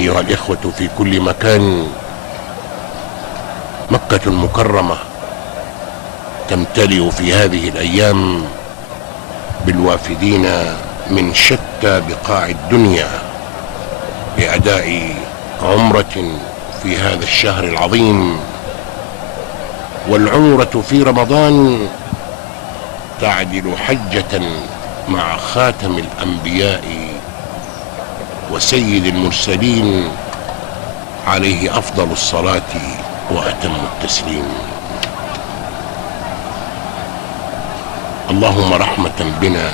أيها الإخوة في كل مكان، مكة المكرمة تمتلئ في هذه الأيام بالوافدين من شتى بقاع الدنيا لأداء عمرة في هذا الشهر العظيم. والعمرة في رمضان تعدل حجة مع خاتم الأنبياء وسيد المرسلين عليه أفضل الصلاة وأتم التسليم. اللهم رحمة بنا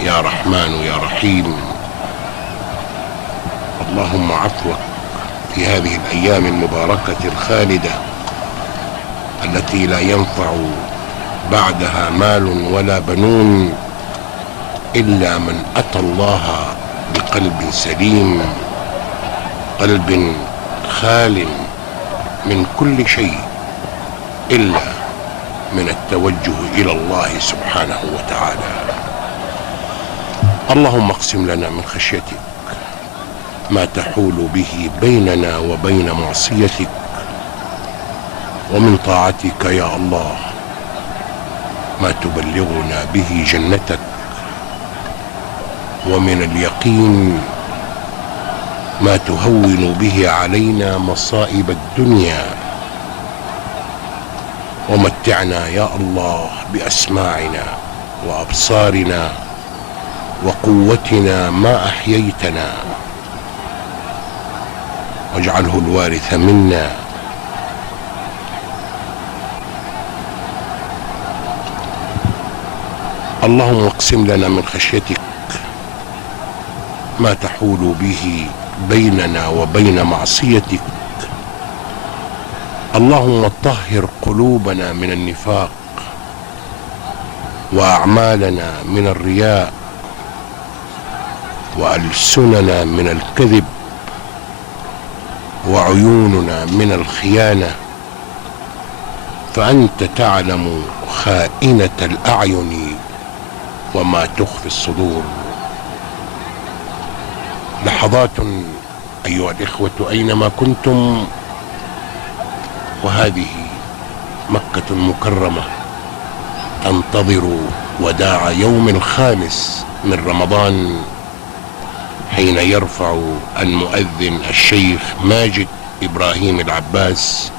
يا رحمن يا رحيم. اللهم عفوك في هذه الأيام المباركة الخالدة التي لا ينفع بعدها مال ولا بنون إلا من أتى الله بقلب سليم، قلب خال من كل شيء إلا من التوجه إلى الله سبحانه وتعالى. اللهم اقسم لنا من خشيتك ما تحول به بيننا وبين معصيتك، ومن طاعتك يا الله ما تبلغنا به جنتك، ومن اليقين ما تهون به علينا مصائب الدنيا. ومتعنا يا الله بأسماعنا وأبصارنا وقوتنا ما أحييتنا، واجعله الوارث منا، اللهم اقسم لنا من خشيتك ما تحول به بيننا وبين معصيتك. اللهم طهر قلوبنا من النفاق، وأعمالنا من الرياء، وألسننا من الكذب، وعيوننا من الخيانة، فأنت تعلم خائنة الأعين وما تخفي الصدور. لحظات أيها الإخوة أينما كنتم، وهذه مكة المكرمة تنتظر وداع يوم الخامس من رمضان، حين يرفع المؤذن الشيخ ماجد إبراهيم العباس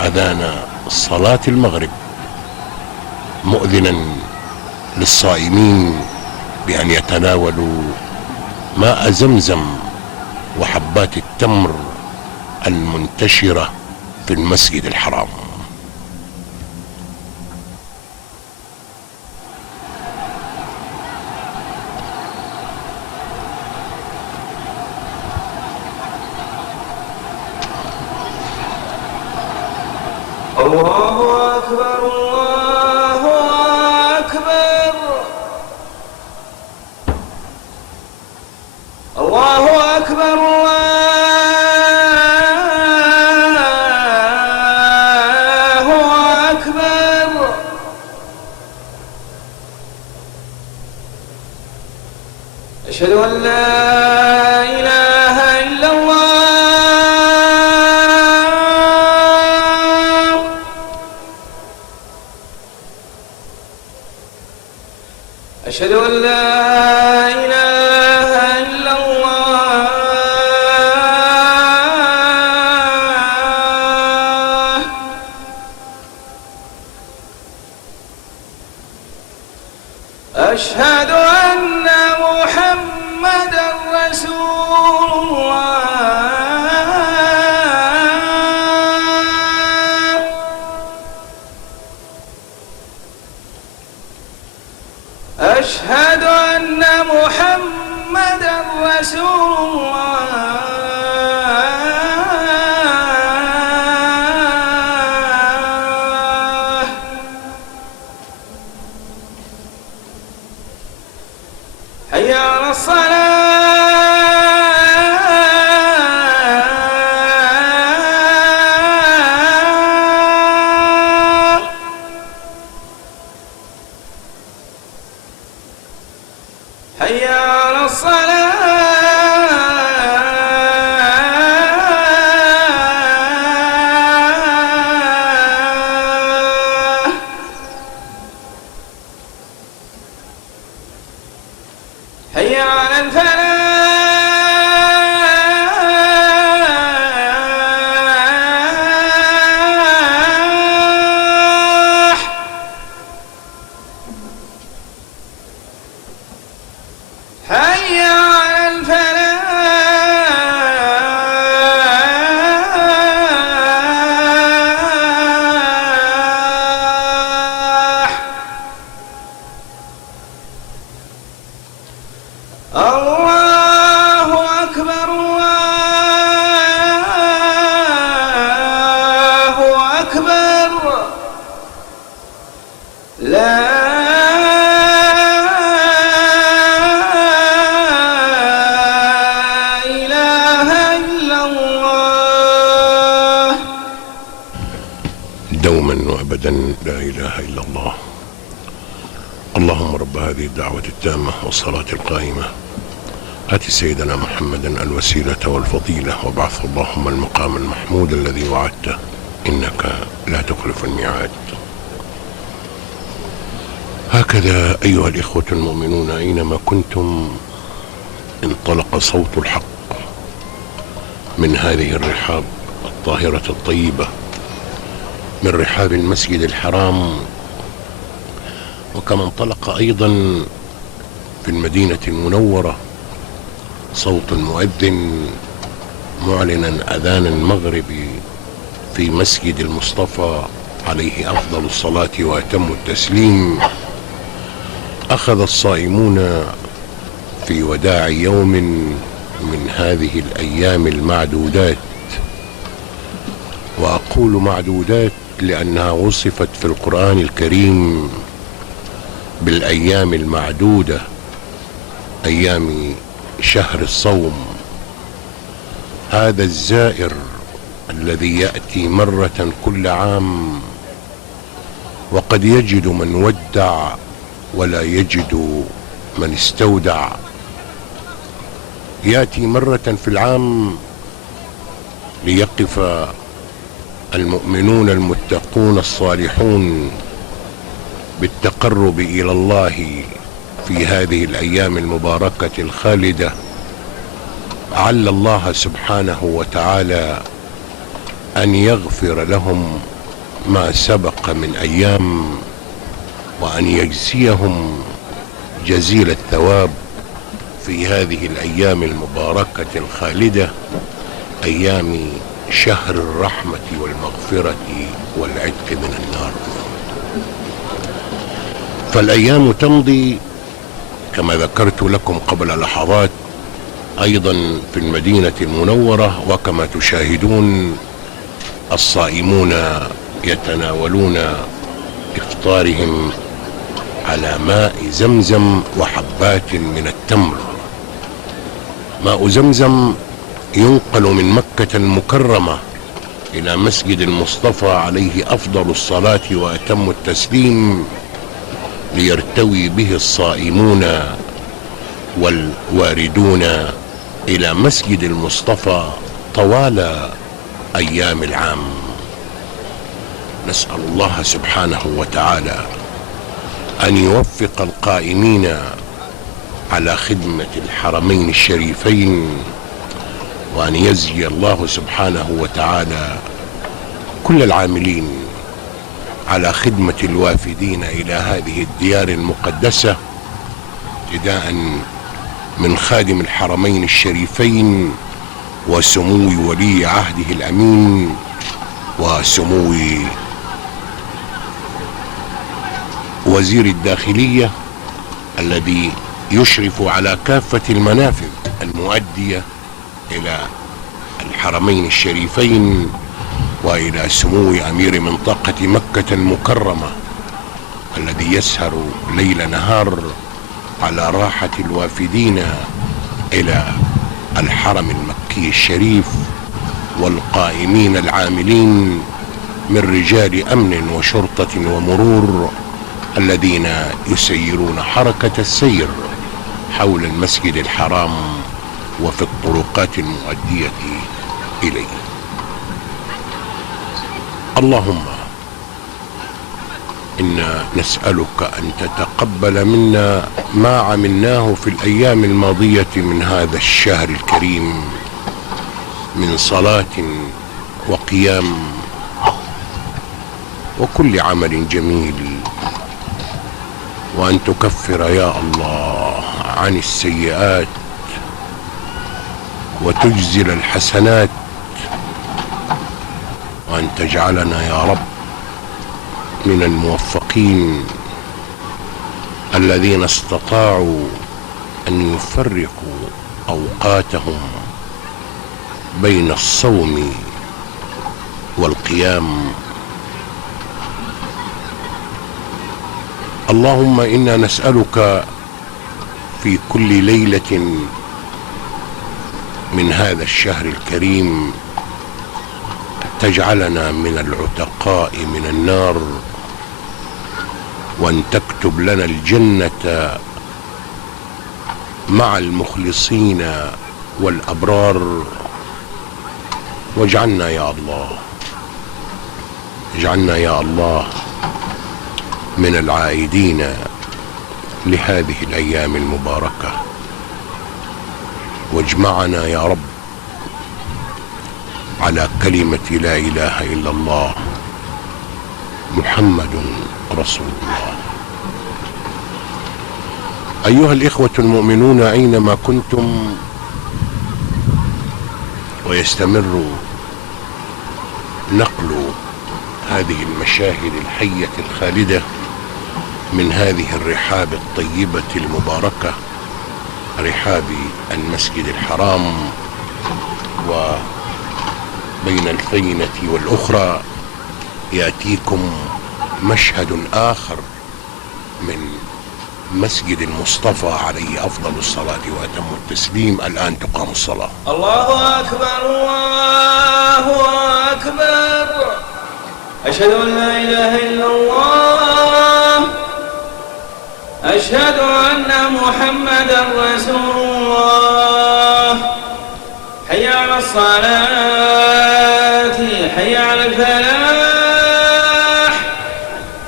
أذان صلاة المغرب، مؤذنا للصائمين بأن يتناولوا ماء زمزم وحبات التمر المنتشرة في المسجد الحرام. الله أكبر الله أكبر الله أكبر الله أكبر. أشهد أن لا إله إلا الله. أشهد أن لا إله إلا الله. أشهد أن محمدًا رسول الله. أشهد أن محمدًا رسول الله. دائما وأبدا لا إله إلا الله. اللهم رب هذه الدعوة التامة والصلاة القائمة آت سيدنا محمدا الوسيلة والفضيلة وابعثه اللهم المقام المحمود الذي وعدته إنك لا تخلف الميعاد. هكذا أيها الإخوة المؤمنون أينما كنتم انطلق صوت الحق من هذه الرحاب الطاهرة الطيبة، من رحاب المسجد الحرام، وكما انطلق أيضا في المدينة المنورة صوت المؤذن معلنا أذان المغرب في مسجد المصطفى عليه أفضل الصلاة وأتم التسليم. أخذ الصائمون في وداع يوم من هذه الأيام المعدودات، وأقول معدودات لأنها وصفت في القرآن الكريم بالأيام المعدودة، أيام شهر الصوم. هذا الزائر الذي يأتي مرة كل عام وقد يجد من ودع ولا يجد من استودع، يأتي مرة في العام ليقف المؤمنون المتقون الصالحون بالتقرب إلى الله في هذه الأيام المباركة الخالدة، عل الله سبحانه وتعالى أن يغفر لهم ما سبق من أيام، وأن يجزيهم جزيل الثواب في هذه الأيام المباركة الخالدة، أيام شهر الرحمة والمغفرة والعتق من النار. فالأيام تمضي كما ذكرت لكم قبل لحظات أيضا في المدينة المنورة، وكما تشاهدون الصائمون يتناولون إفطارهم على ماء زمزم وحبات من التمر. ماء زمزم ينقل من مكة المكرمة إلى مسجد المصطفى عليه أفضل الصلاة وأتم التسليم ليرتوي به الصائمون والواردون إلى مسجد المصطفى طوال أيام العام. نسأل الله سبحانه وتعالى أن يوفق القائمين على خدمة الحرمين الشريفين، وأن يجزي الله سبحانه وتعالى كل العاملين على خدمة الوافدين إلى هذه الديار المقدسة، ابتداء من خادم الحرمين الشريفين وسمو ولي عهده الأمين وسمو وزير الداخلية الذي يشرف على كافة المنافذ المؤدية إلى الحرمين الشريفين، وإلى سمو أمير منطقة مكة المكرمة الذي يسهر ليل نهار على راحة الوافدين إلى الحرم المكي الشريف، والقائمين العاملين من رجال أمن وشرطة ومرور الذين يسيرون حركة السير حول المسجد الحرام وفي الطرقات المؤدية إليه. اللهم إنا نسألك أن تتقبل منا ما عملناه في الأيام الماضية من هذا الشهر الكريم من صلاة وقيام وكل عمل جميل، وأن تكفر يا الله عن السيئات وتجزل الحسنات، وأن تجعلنا يا رب من الموفقين الذين استطاعوا أن يفرقوا أوقاتهم بين الصوم والقيام. اللهم إنا نسألك في كل ليلة من هذا الشهر الكريم تجعلنا من العتقاء من النار، وأن تكتب لنا الجنة مع المخلصين والأبرار. واجعلنا يا الله، اجعلنا يا الله من العائدين لهذه الأيام المباركة، واجمعنا يا رب على كلمة لا إله إلا الله محمد رسول الله. أيها الإخوة المؤمنون أينما كنتم، ويستمر نقل هذه المشاهد الحية الخالدة من هذه الرحاب الطيبة المباركة، رحاب المسجد الحرام، وبين الفينة والأخرى يأتيكم مشهد آخر من مسجد المصطفى عليه أفضل الصلاة وأتم التسليم. الآن تقام الصلاة. الله أكبر الله أكبر، أشهد أن لا إله إلا الله، أشهد أن محمدا رسول الله. حي على الصلاة، حي على الفلاح،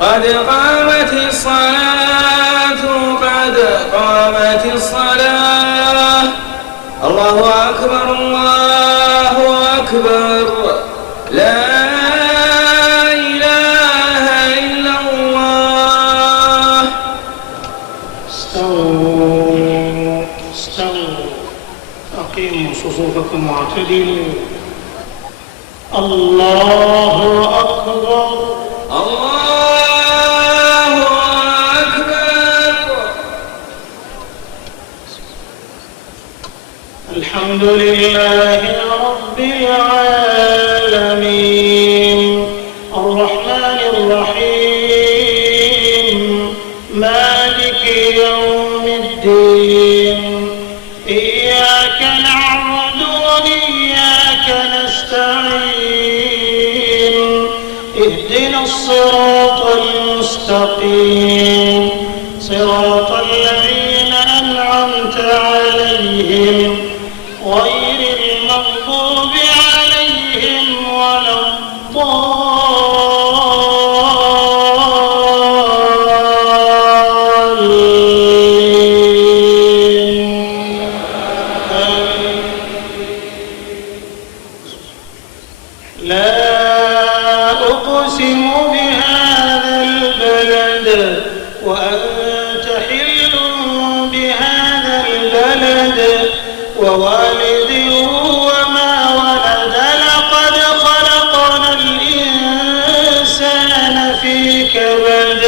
قد قامت الصلاة، قد قامت الصلاة. الله أكبر الله أكبر، لا إله إلا الله. استووا استووا، أقيموا صفوفكم واعتدلوا. الله أكبر الله أكبر. الحمد لله رب العالمين، الرحمن الرحيم، مالك يوم الدين. إياك نعبد وإياك نستعين، اهدنا الصراط المستقيم، صراط الذين أنعمت عليهم غير المغضوب عليهم ولا الضالين. لا أقسم بهذا البلد وأنت حل بهذا البلد ووالد وما ولد، لقد خلقنا الإنسان في كبد.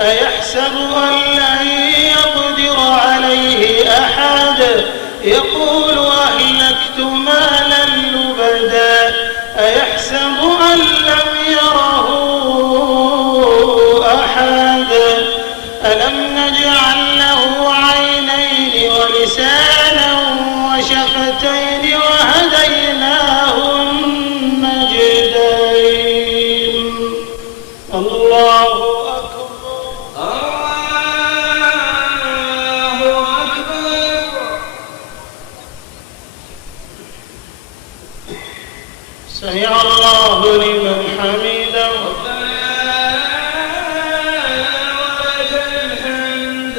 أيحسب أن لن يقدر عليه أحد، يقول أهلكت مالا لبدا. أيحسب أن لم يره أحد، ألم نجعل له عينين ولسانا وشفتين وهديناه النجدين. الله أكبر الله أكبر. سمع الله لمن حمده. ربنا ولك الحمد.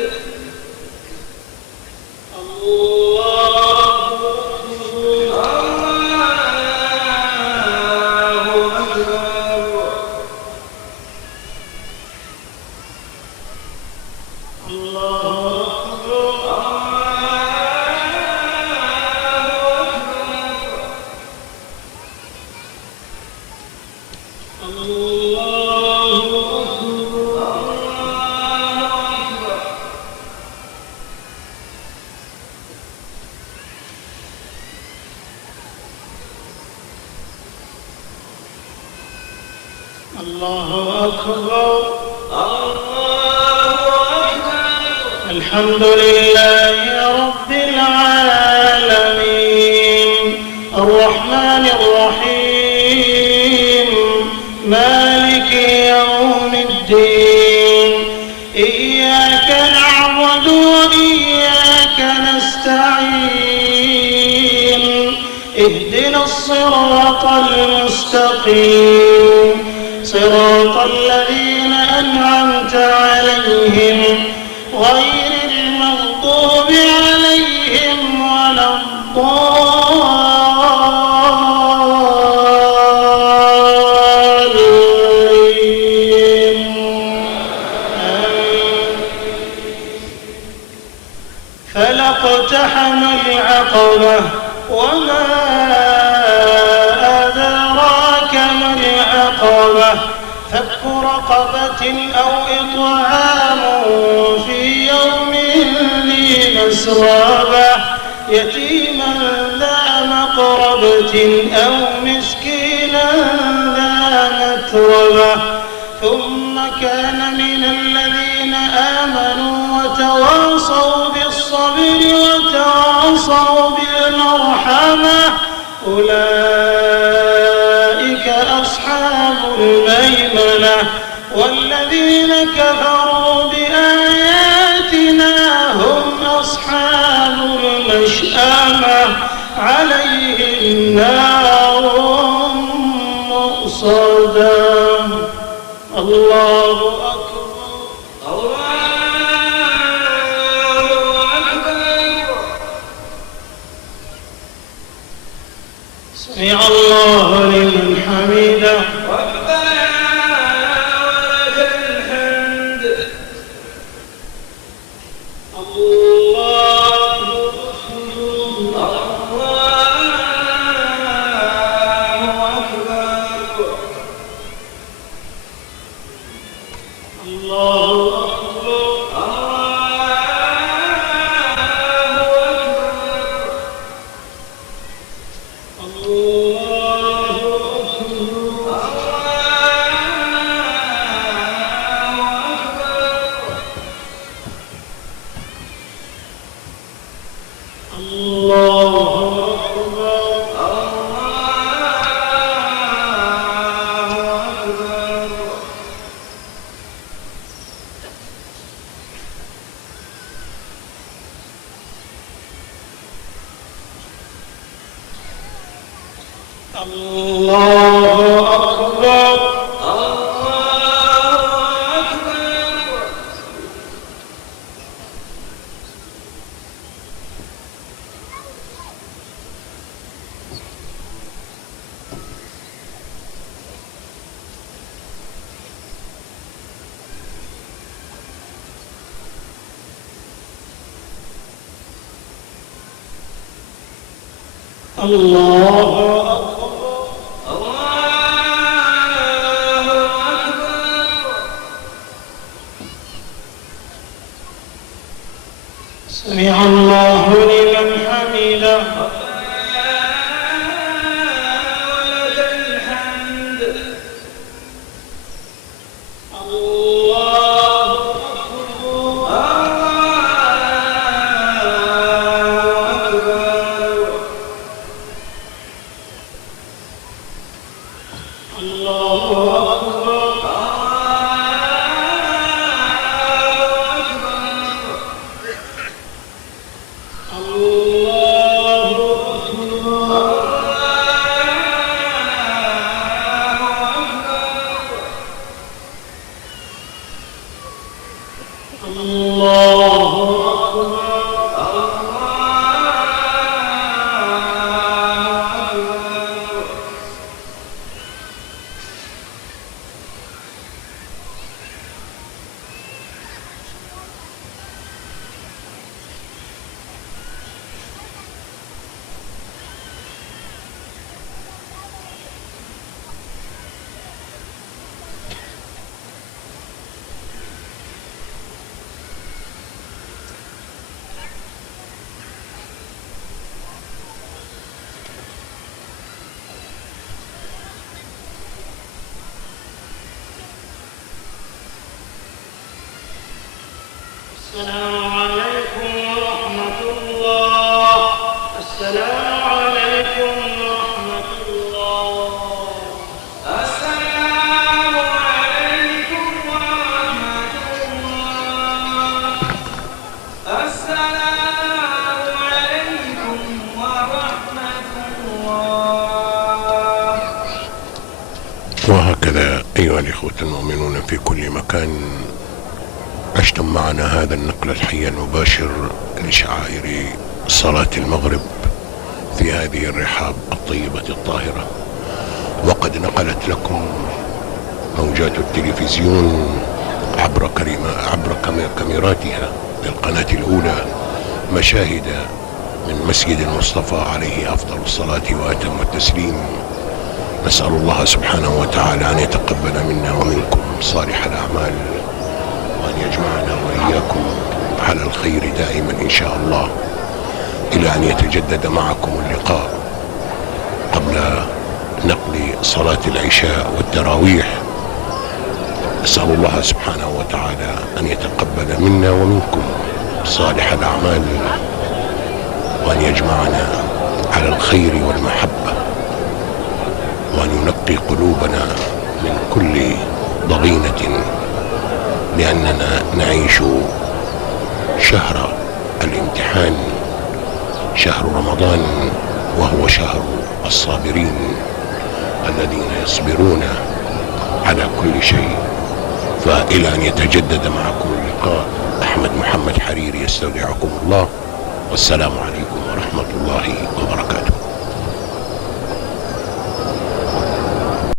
الله الله أكبر. الحمد لله رب العالمين، الرحمن الرحيم، اهدنا الصراط المستقيم صراط الذين أنعمت عليهم غير المغضوب عليهم ولا الضالين. فلا اقتحم العقبة وما أدراك ما العقبة فك رقبة أو إطعام في يوم ذي مسغبة يتيما ذا مقربة أو مسكينا ذا متربة ثم كان من الذين آمنوا وتواصوا بالصبر وتواصوا بالمرحمة أولئك أصحاب الميمنة والذين كفروا بآياتنا هم أصحاب المشأمة عليهم نار مؤصدة. الله أكبر. الله أكبر. سمع الله لمن حمده. ربنا ولك الحمد. الله أكبر. الله أكبر. الله أكبر. الله أكبر. سمع الله لمن حمده. ولك الحمد. الله أكبر. الله أكبر. السلام عليكم ورحمة الله. السلام عليكم ورحمة الله. السلام عليكم ورحمة الله. السلام عليكم ورحمة الله. وهكذا أيها الإخوة المؤمنون في كل مكان، عشتم معنا هذا النقل الحي المباشر لشعائر صلاة المغرب في هذه الرحاب الطيبة الطاهرة. وقد نقلت لكم موجات التلفزيون عبر كاميراتها للقناة الأولى مشاهد من مسجد المصطفى عليه أفضل الصلاة وأتم التسليم. نسأل الله سبحانه وتعالى أن يتقبل منا ومنكم صالح الأعمال، وأن يجمعنا وإياكم على الخير دائما إن شاء الله، إلى أن يتجدد معكم اللقاء قبل نقل صلاة العشاء والتراويح. نسأل الله سبحانه وتعالى أن يتقبل منا ومنكم صالح الأعمال، وأن يجمعنا على الخير والمحبة، وأن ينقي قلوبنا من كل ضغينة، لأننا نعيش شهر الامتحان، شهر رمضان، وهو شهر الصابرين الذين يصبرون على كل شيء. فإلى أن يتجدد معكم اللقاء، أحمد محمد حريري يستودعكم الله، والسلام عليكم ورحمة الله وبركاته.